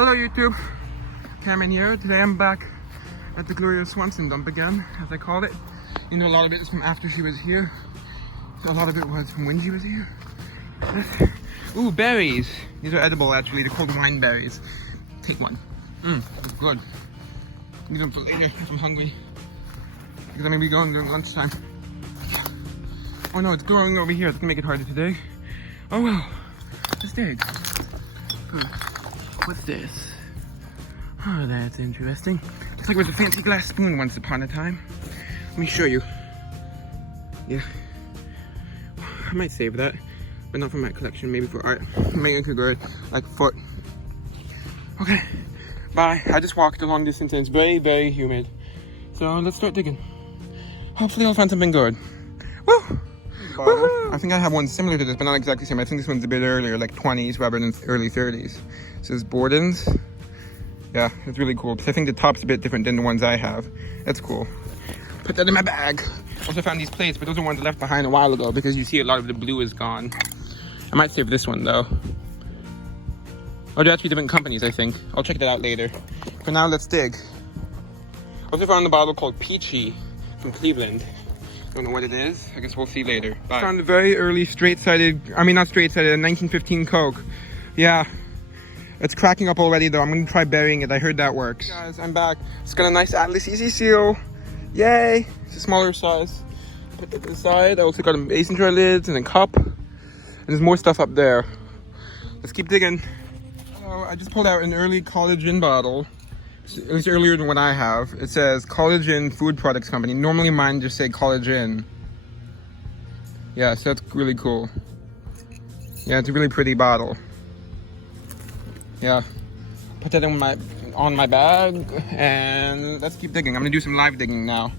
Hello YouTube, Cameron here. Today I'm back at the Gloria Swanson dump again, as I called it. You know, a lot of it is from after she was here. So a lot of it was from when she was here. Ooh, berries. These are edible actually, they're called wine berries. Take one. It's good. Need them for later if I'm hungry. Because I'm gonna be going during lunchtime. Oh no, it's growing over here. It's gonna make it harder today. Oh well, let's dig. What's this? Oh, that's interesting. Looks like it was a fancy glass spoon once upon a time. Let me show you. Yeah. I might save that, but not for my collection, maybe for art. Maybe it could go like a foot. Okay, bye. I just walked a long distance and it's very, very humid. So let's start digging. Hopefully I'll find something good. Woo! Woohoo! I think I have one similar to this, but not exactly the same. I think this one's a bit earlier, like 20s rather than early 30s. This is Borden's. Yeah, it's really cool because I think the top's a bit different than the ones I have. That's cool. Put that in my bag. Also found these plates, but those are ones left behind a while ago because you see a lot of the blue is gone. I might save this one though. Oh, they're actually different companies, I think. I'll check that out later. For now, let's dig. Also found a bottle called Peachy from Cleveland. Don't know what it is. I guess we'll see later. Bye. Found a very early straight-sided, a 1915 Coke. Yeah. It's cracking up already though. I'm gonna try burying it. I heard that works. Hey guys, I'm back. It's got a nice Atlas Easy seal. Yay! It's a smaller size. Put that to the side. I also got a mason jar lids and a cup. And there's more stuff up there. Let's keep digging. Hello, I just pulled out an early collagen bottle. At least earlier than what I have. It says Collagen Food Products Company. Normally mine just say Collagen. Yeah, so that's really cool. Yeah, it's a really pretty bottle. Yeah. Put that on my bag and let's keep digging. I'm gonna do some live digging now.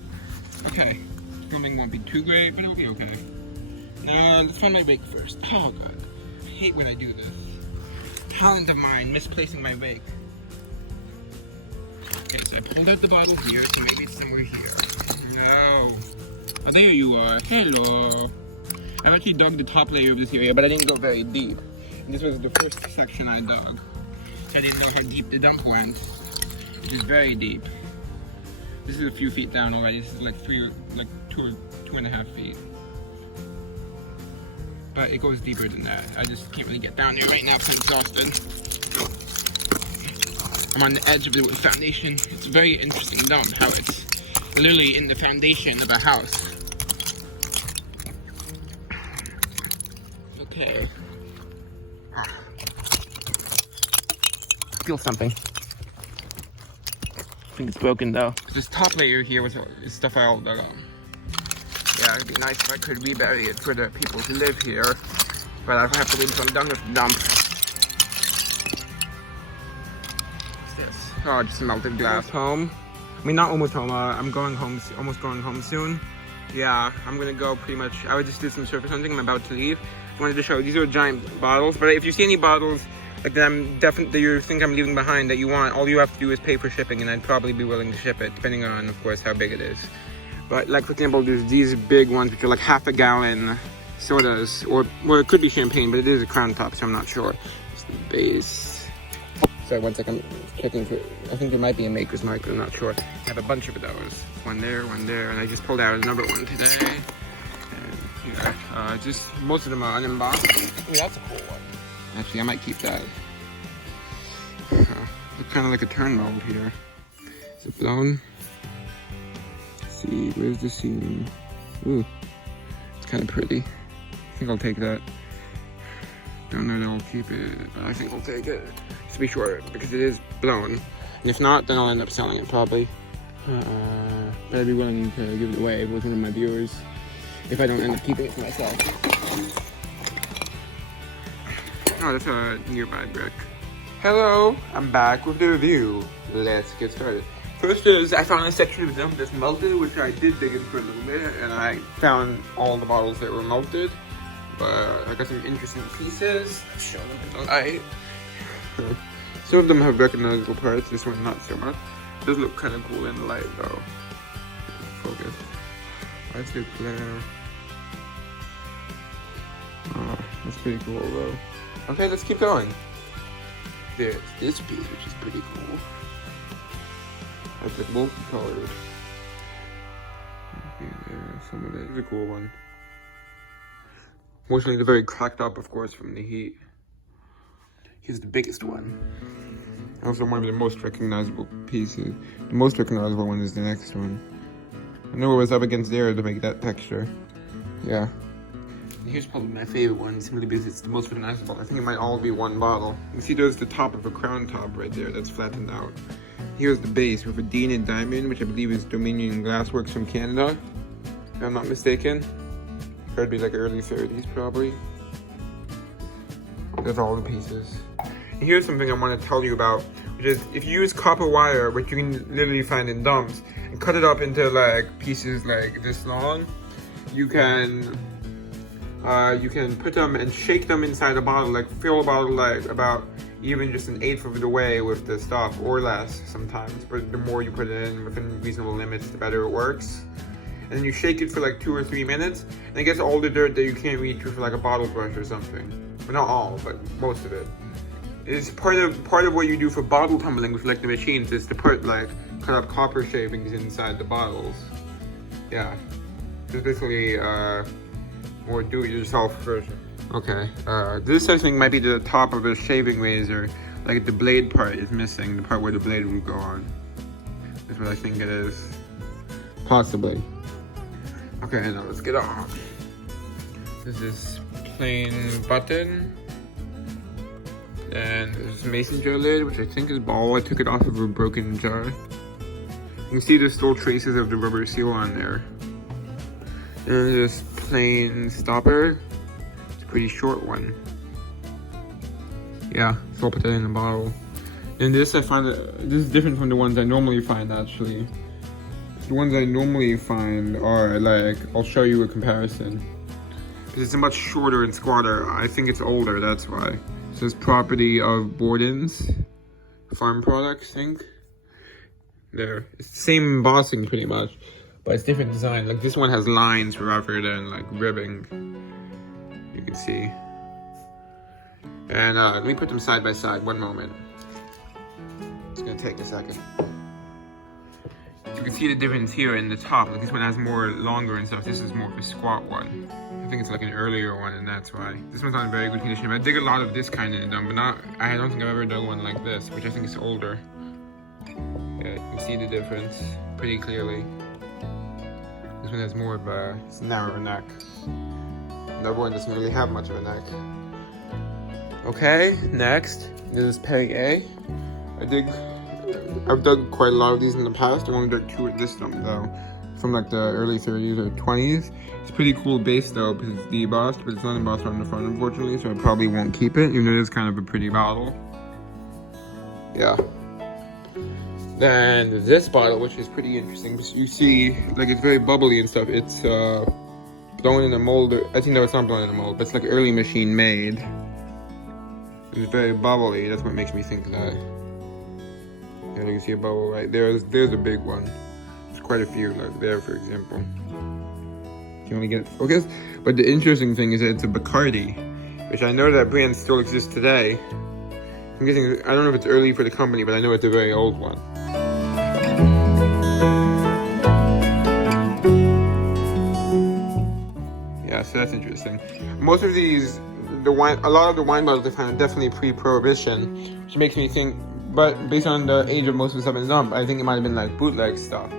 Okay. Filming won't be too great, but it'll be okay. Now let's find my rake first. Oh god. I hate when I do this. Talent of mine, misplacing my rake. Okay, so I pulled out the bottle here, so maybe it's somewhere here. No. Oh, there you are. Hello. I've actually dug the top layer of this area, but I didn't go very deep. And this was the first section I dug. So I didn't know how deep the dump went, which is very deep. This is a few feet down already. This is like two and a half feet. But it goes deeper than that. I just can't really get down there right now because I'm exhausted. I'm on the edge of the foundation. It's a very interesting dump, how it's literally in the foundation of a house. Okay. I feel something. I think it's broken though. This top layer here was stuff I all dug up. Yeah, it'd be nice if I could rebury it for the people who live here. But I have to wait until I'm done with the dump. Oh, just melted glass. Home. I mean, not almost home. I'm going home. Almost going home soon. Yeah, I'm gonna go pretty much. I would just do some surface hunting. I'm about to leave. I wanted to show. These are giant bottles. But if you see any bottles like that, that you think I'm leaving behind that you want, all you have to do is pay for shipping, and I'd probably be willing to ship it, depending on, of course, how big it is. But like for example, there's these big ones which are like half a gallon sodas, or well, it could be champagne, but it is a crown top, so I'm not sure. It's the base. Sorry, one second, I'm checking for, I think there might be a Maker's Mark, but I'm not sure. I have a bunch of those. One there, and I just pulled out another one today. And yeah, just, most of them are unembossed. Ooh, that's a cool one. Actually, I might keep that. It's kind of like a turn mold here. Is it blown? Let's see, where's the seam? Ooh, it's kind of pretty. I think I'll take that. Don't know that I'll keep it, but I think I'll take it. Just to be sure, because it is blown. And if not, then I'll end up selling it probably. But I'd be willing to give it away with one of my viewers if I don't end up keeping it for myself. Oh, that's a nearby brick. Hello, I'm back with the review. Let's get started. First is, I found a section of them that's melted, which I did dig in for a little bit, and I found all the bottles that were melted. But I got some interesting pieces. Let's show them in the light. Some of them have recognizable parts, this one not so much. It does look kind of cool in the light though. Focus. That's good glare. Oh, that's pretty cool though. Okay, let's keep going. there's this piece, which is pretty cool. That's like multicolored. Some of it is a cool one. Fortunately, they're very cracked up, of course, from the heat. Here's the biggest one. Also one of the most recognizable pieces. The most recognizable one is the next one. I know it was up against there to make that texture. Yeah. And here's probably my favorite one, simply because it's the most recognizable. I think it might all be one bottle. You see there's the top of a crown top right there that's flattened out. Here's the base with a Dean and Diamond, which I believe is Dominion Glassworks from Canada, if I'm not mistaken. Could be like early 30s probably. That's all the pieces. And here's something I want to tell you about, which is if you use copper wire, which you can literally find in dumps, and cut it up into like pieces like this long, you can put them and shake them inside a bottle, like fill a bottle like about even just 1/8 of the way with the stuff, or less sometimes, but the more you put it in within reasonable limits, the better it works. And then you shake it for like 2 or 3 minutes, and it gets all the dirt that you can't reach with like a bottle brush or something. Well, not all, but most of it. It's part of what you do for bottle tumbling with like the machines, is to put like cut up copper shavings inside the bottles. Yeah, it's basically more do-it-yourself version. Okay, this I think might be the top of a shaving razor. Like the blade part is missing, the part where the blade would go on. That's what I think it is. Possibly. Okay, now let's get on. This is plain button. And there's a mason jar lid, which I think is ball. I took it off of a broken jar. You can see there's still traces of the rubber seal on there. And this plain stopper. It's a pretty short one. Yeah, so I'll put that in a bottle. And this I find, this is different from the ones I normally find actually. The ones I normally find are like, I'll show you a comparison. Because it's a much shorter and squatter. I think it's older, that's why. It says property of Borden's farm products, I think. There, it's the same embossing pretty much, but it's different design. Like this one has lines rather than like ribbing. You can see. And let me put them side by side, one moment. It's gonna take a second. You can see the difference here in the top. Like this one has more longer and stuff. This is more of a squat one. I think it's like an earlier one, and that's why. This one's not in very good condition. But I dig a lot of this kind of done, but not. I don't think I've ever done one like this, which I think is older. Yeah, you can see the difference pretty clearly. This one has more of a narrower neck. The other one doesn't really have much of a neck. Okay, next this is peg A. I've dug quite a lot of these in the past. I only dug 2 at this time though, from like the early 30s or 20s. It's a pretty cool base though, because it's debossed, but it's not embossed on the front unfortunately, so I probably won't keep it, even though it is kind of a pretty bottle. Yeah. Then this bottle, which is pretty interesting, because you see, like it's very bubbly and stuff. It's blown in a mold. I think no, it's not blown in a mold, but it's like early machine made. It's very bubbly. That's what makes me think that. Yeah, you can see a bubble right there. There's a big one. There's quite a few, like there, for example. Can only get focus. But the interesting thing is that it's a Bacardi, which I know that brand still exists today. I'm guessing, I don't know if it's early for the company, but I know it's a very old one. Yeah, so that's interesting. Most of these, a lot of the wine bottles I found are definitely pre-prohibition, which makes me think, but based on the age of most of the stuff in the dump, I think it might have been like bootleg stuff.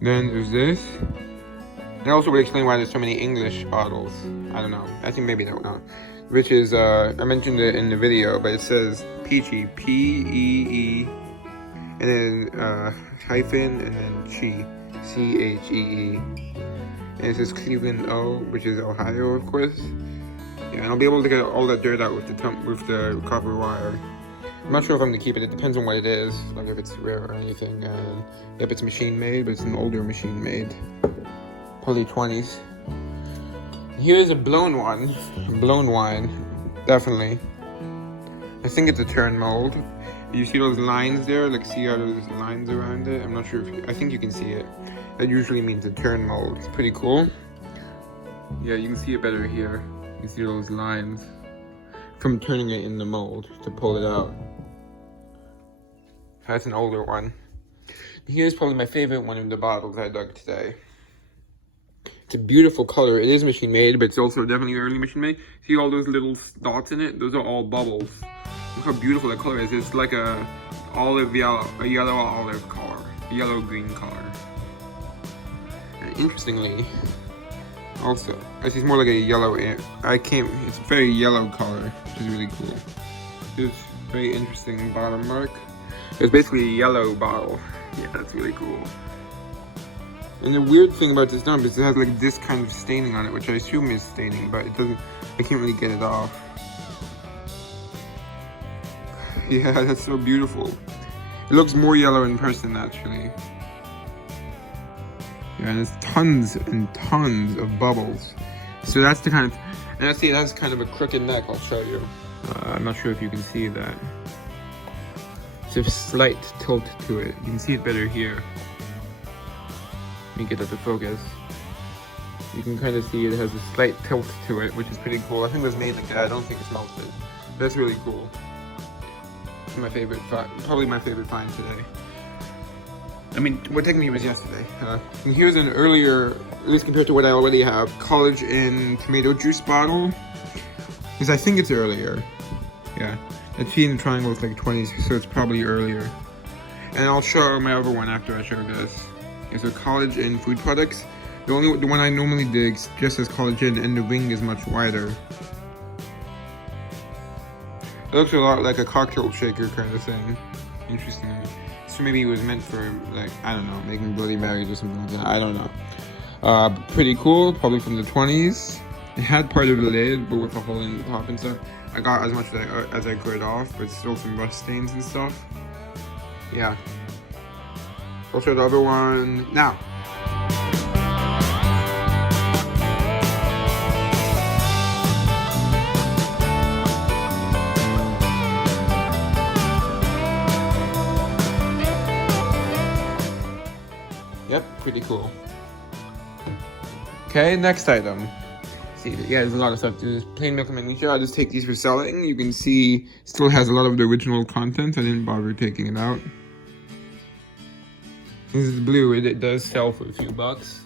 Then there's this. And also would explain why there's so many English bottles. I don't know. I think maybe that one. Which is, I mentioned it in the video, but it says Peachy, P-E-E, and then hyphen, and then Chi, C-H-E-E. And it says Cleveland O, which is Ohio, of course. Yeah, and I'll be able to get all that dirt out with the copper wire. I'm not sure if I'm gonna keep it. It depends on what it is, like if it's rare or anything. And yep, it's machine made, but it's an older machine made, probably 20s. Here's a blown one, blown wine, definitely. I think it's a turn mold. You see those lines there? Like, see how there's lines around it? I'm not sure if I think you can see it. That usually means a turn mold. It's pretty cool. Yeah, you can see it better here. You see those lines. from turning it in the mold to pull it out. That's an older one. Here's probably my favorite one of the bottles I dug today. It's a beautiful color. It is machine made, but it's also definitely early machine made. See all those little dots in it? Those are all bubbles. Look how beautiful that color is. It's like a yellow olive color, a yellow green color. And interestingly, also, it's more like a yellow. It's a very yellow color, which is really cool. It's very interesting bottom mark. It's basically a yellow bottle. Yeah, that's really cool. And the weird thing about this dump is it has like this kind of staining on it, which I assume is staining, but it doesn't. I can't really get it off. Yeah, that's so beautiful. It looks more yellow in person, actually. Yeah, and there's tons and tons of bubbles. So that's the kind of, and I see it has kind of a crooked neck. I'll show you. I'm not sure if you can see that. It's a slight tilt to it. You can see it better here. Let me get that to focus. You can kind of see it has a slight tilt to it, which is pretty cool. I think it was made like that. I don't think it's melted. That's really cool. It's my favorite find, probably my favorite find today. I mean, what technically was yesterday. And here's an earlier, at least compared to what I already have, College Inn tomato juice bottle. Because I think it's earlier. Yeah. That T in the triangle is like 20s, so it's probably earlier. And I'll show my other one after I show this. Okay, so College Inn food products. The one I normally dig just says College Inn, and the wing is much wider. It looks a lot like a cocktail shaker kind of thing. Interesting. So maybe it was meant for, like, I don't know, making Bloody Marys or something like that. I don't know. Pretty cool, probably from the 20s. It had part of the lid, but with a hole in the top and stuff. I got as much as I could off, but still some rust stains and stuff. Yeah. I'll show the other one now. Yep, pretty cool. Okay, next item. See, yeah, there's a lot of stuff. There's plain milk and magnesia. I'll just take these for selling. You can see it still has a lot of the original content. I didn't bother taking it out. This is blue. It does sell for a few bucks.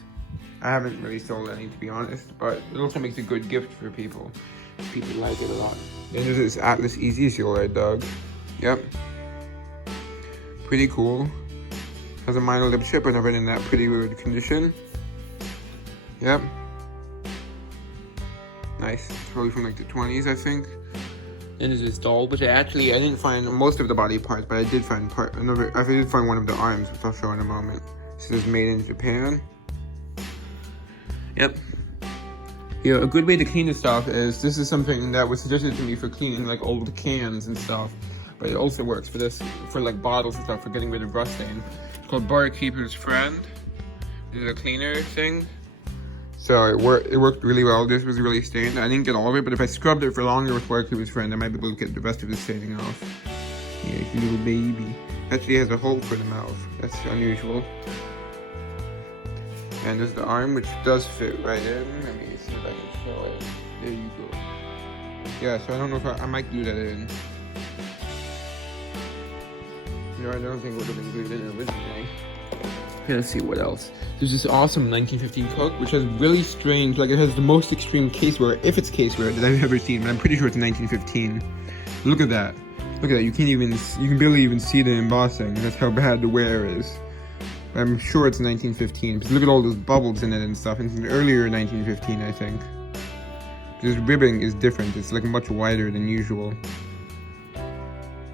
I haven't really sold any, to be honest, but it also makes a good gift for people. People like it a lot. Then there's this Atlas Easy Seal I dug. Yep. Pretty cool. Has a minor lip chip and I've been in that pretty weird condition. Yep. Nice. Probably from like the 20s, I think. Then there's this doll, which I didn't find most of the body parts, but I did find I did find one of the arms, which I'll show in a moment. This is made in Japan. Yep. Yeah, a good way to clean this stuff is, this is something that was suggested to me for cleaning like old cans and stuff. But it also works for this, for like bottles and stuff, for getting rid of rust stain. It's called Barkeeper's Friend. This is a cleaner thing. So it worked really well. This was really stained. I didn't get all of it, but if I scrubbed it for longer with Barkeeper's Friend, I might be able to get the rest of the staining off. Yeah, it's a little baby. Actually has a hole for the mouth. That's unusual. And there's the arm, which does fit right in. Let me see if I can show it. There you go. Yeah, so I don't know if I might glue that in. No, I don't think it would have been glued in originally. Okay, let's see what else. There's this awesome 1915 Coke, which has really strange, like it has the most extreme caseware, if it's caseware, that I've ever seen, but I'm pretty sure it's 1915. Look at that. Look at that. You can barely even see the embossing. That's how bad the wear is. I'm sure it's 1915, because look at all those bubbles in it and stuff. It's an earlier 1915, I think. This ribbing is different. It's like much wider than usual.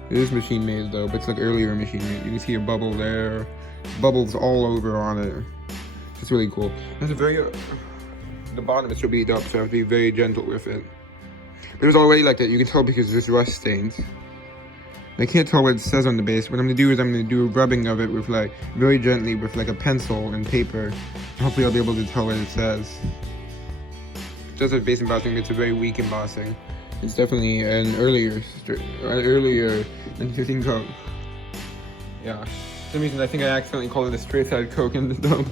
It is machine made though, but it's like earlier machine made. You can see a bubble there, bubbles all over on it. It's really cool. It's a very, the bottom is so beat up, so I have to be very gentle with it. But it's already like that. You can tell because there's rust stains. I can't tell what it says on the base. What I'm gonna do is I'm gonna do a rubbing of it with like, very gently with like a pencil and paper. Hopefully I'll be able to tell what it says. It does have base embossing, but it's a very weak embossing. It's definitely an earlier 1915 Coke. Yeah. For some reason I think I accidentally called it a straight-sided Coke in the dump.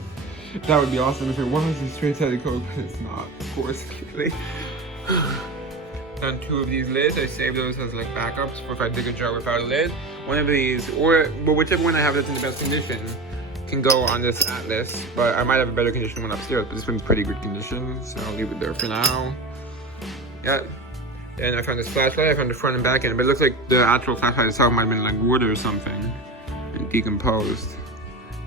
That would be awesome if it was a straight-sided Coke, but it's not, of course, clearly. found 2 of these lids. I saved those as like backups for if I dig a jar without a lid. One of these, or whichever one I have that's in the best condition, can go on this Atlas. But I might have a better condition one upstairs, but this one's pretty good condition, so I'll leave it there for now. Yeah. And I found this flashlight. I found the front and back end, but it looks like the actual flashlight itself might have been like wood or something and decomposed,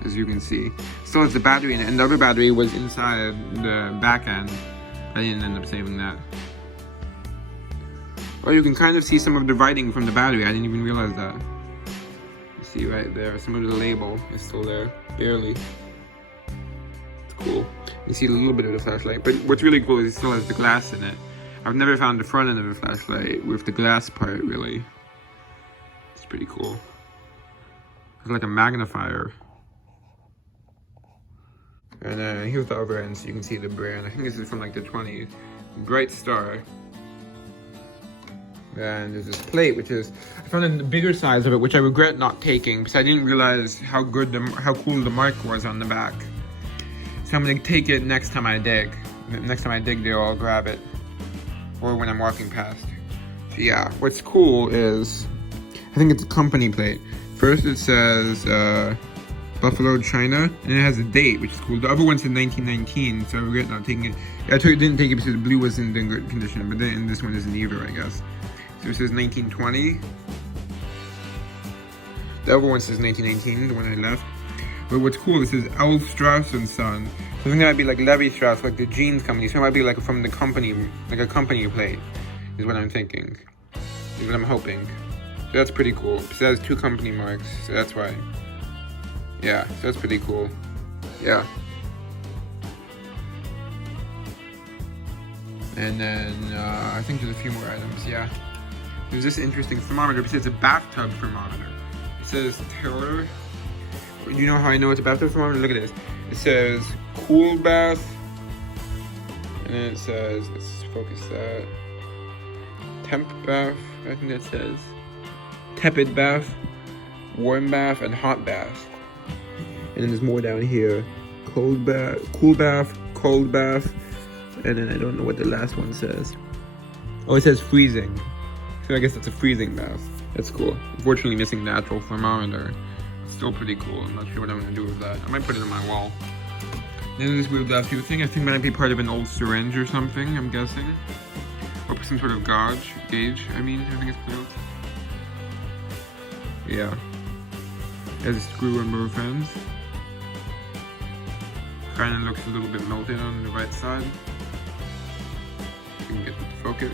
as you can see. Still has the battery in it, and the other battery was inside the back end. I didn't end up saving that. Oh, you can kind of see some of the writing from the battery. I didn't even realize that. You see right there, some of the label is still there, barely. It's cool. You see a little bit of the flashlight, but what's really cool is it still has the glass in it. I've never found the front end of a flashlight with the glass part, really. It's pretty cool. It's like a magnifier. And here's the other end, so you can see the brand. I think this is from like the 20s. Bright Star. And there's this plate, which is, I found a bigger size of it, which I regret not taking because I didn't realize how cool the mark was on the back. So I'm gonna take it next time I dig. Next time I dig there, I'll grab it. Or when I'm walking past. So yeah, what's cool is, I think it's a company plate. First it says Buffalo, China, and it has a date, which is cool. The other one said 1919, so I regret not taking it. I didn't take it because the blue wasn't in good condition, but then this one isn't either, I guess. So it says 1920. The other one says 1918, the one I left. But what's cool, it says L. Strauss and Son. So I think that might be like Levi Strauss, like the jeans company. So it might be like from the company, like a company plate, is what I'm thinking. Is what I'm hoping. So that's pretty cool. So it has 2 company marks, so that's why. Yeah, so that's pretty cool. Yeah. And then I think there's a few more items, yeah. There's this interesting thermometer. It says a bathtub thermometer. It says Taylor. You know how I know it's a bathtub thermometer? Look at this. It says cool bath. And then it says, let's focus that. Temp bath, I think that says. Tepid bath, warm bath, and hot bath. And then there's more down here. Cold bath, cool bath, cold bath. And then I don't know what the last one says. Oh, it says freezing. So I guess that's a freezing bath. That's cool. Unfortunately missing the actual thermometer. It's still pretty cool. I'm not sure what I'm gonna do with that. I might put it on my wall. Then there's this weird glass tube thing. I think it might be part of an old syringe or something, I'm guessing. Or some sort of gauge, I think it's pronounced. Yeah. It has a screw on both ends. Kinda looks a little bit melted on the right side. You can get the focus.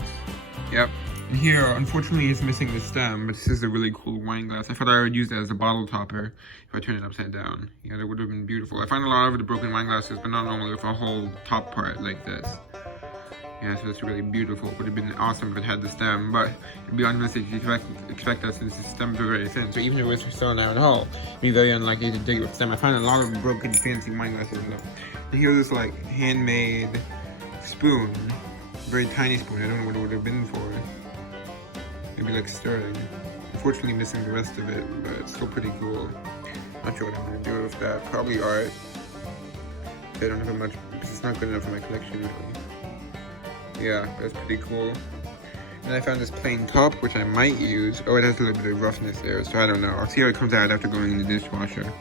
Yep. And here, unfortunately, it's missing the stem, but this is a really cool wine glass. I thought I would use it as a bottle topper if I turn it upside down. Yeah, that would have been beautiful. I find a lot of the broken wine glasses, but not normally with a whole top part like this. Yeah, so it's really beautiful. It would have been awesome if it had the stem, but it'd be unrealistic to expect that since the stems are very thin. So even if it was for still an iron hull, it'd be very unlikely to dig with stem. I find a lot of broken fancy wine glasses in them. And here's this like handmade spoon, very tiny spoon. I don't know what it would have been for. Maybe like stirring. Unfortunately missing the rest of it, but it's still pretty cool. Not sure what I'm gonna do with that. Probably art. I don't have much because it's not good enough for my collection really. Yeah, that's pretty cool. And I found this plain top, which I might use. Oh, it has a little bit of roughness there, so I don't know. I'll see how it comes out after going in the dishwasher.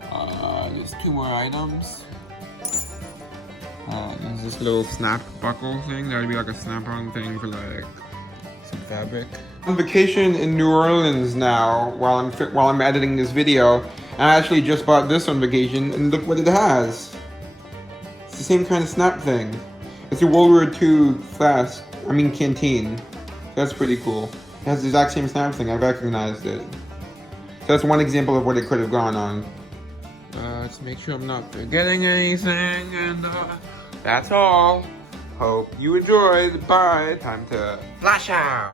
There's 2 more items. There's this little snap buckle thing. That would be like a snap-on thing for like some fabric. I'm on vacation in New Orleans now while I'm editing this video. And I actually just bought this on vacation, and look what it has. It's the same kind of snap thing. It's a World War II canteen. That's pretty cool. It has the exact same snap thing. I recognized it. So that's one example of what it could have gone on. Let's make sure I'm not forgetting anything, and that's all. Hope you enjoyed. Bye. Time to flash out.